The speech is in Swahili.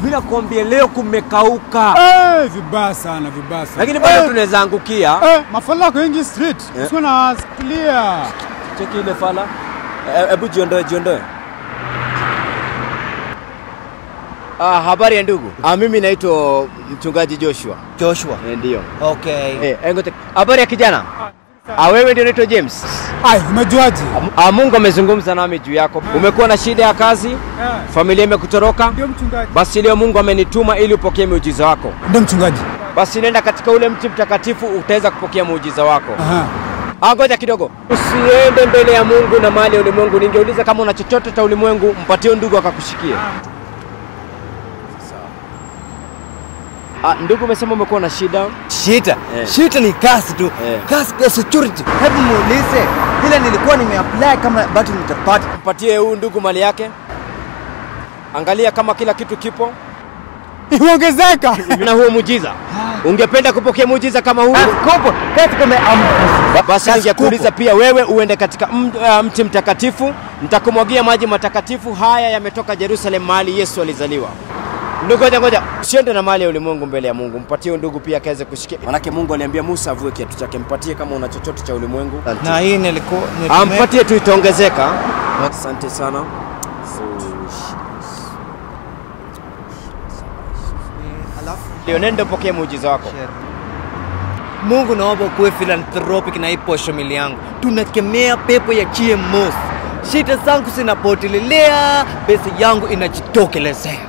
Mimi nakwambia leo kumekauka. Vibaya sana, vibaya sana. Lakini bado tunaweza angukia. Mafala kwa ingi street. Sio na clear. Cheki ile fala. Hebu jiondoe. Habari ya ndugu. Mimi naitwa mchungaji Joshua. Ndio. Okay. Ngoja. Habari ya kijana? Wewe ndio unaitwa James. Umejuaje? Mungu amezungumza nami juu yako. Umekuwa na shida ya kazi? Familia imekutoroka? Ndio mchungaji. Basi leo Mungu amenituma ili upokee muujiza wako. Ndio mchungaji. Basi nenda katika ule mti mtakatifu utaweza kupokea muujiza wako. Ngoja kidogo. Usiende mbele ya Mungu na mali ya ulimwengu. Ningeuliza kama una chochote cha ulimwengu, mpatie ndugu akakushikie. Ndugu umesema umekuwa na shida. Shida ni kazi tu. Kazi ya security. Hebu muulize. Ile nilikuwa nimeapply kama bado nitapata. Mpatie huyu ndugu mali yake. Angalia kama kila kitu kipo. Iongezeka. Na huo muujiza. Ungependa kupokea muujiza kama huu? Kopo, kazi kama basi ningekuuliza pia wewe uende katika mti mtakatifu, nitakumwagia maji matakatifu. Haya yametoka Jerusalem mahali Yesu alizaliwa. Ndugu ngoja, usiende na mali ya ulimwengu mbele ya Mungu. Mpatie ndugu pia akaweze kushikia. Manake Mungu aliambia Musa avue kiatu chake. Mpatie kama una chochote cha ulimwengu. Na hii nilikuwa mpatie tu itaongezeka. Asante sana. Leo nenda upokee muujiza wako. Mungu naomba kuwe philanthropic na hii posho mili yangu. Tunakemea pepo ya GMOs. Shida zangu zinapotelelea, pesa yangu inajitokelezea.